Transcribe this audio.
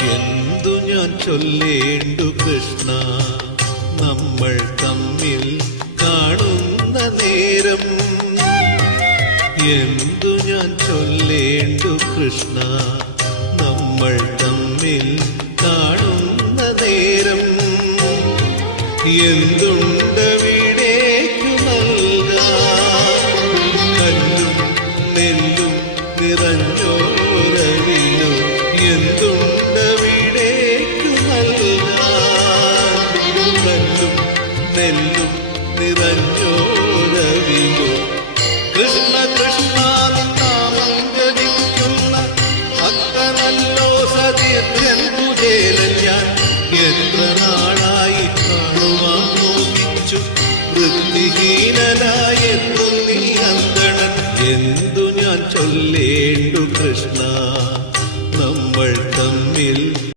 എന്തു ഞാൻ ചൊല്ലേണ്ടു കൃഷ്ണ, നമ്മൾ തമ്മിൽ കാണുന്ന നേരം. എന്തു ഞാൻ ചൊല്ലേണ്ടു കൃഷ്ണ, നമ്മൾ തമ്മിൽ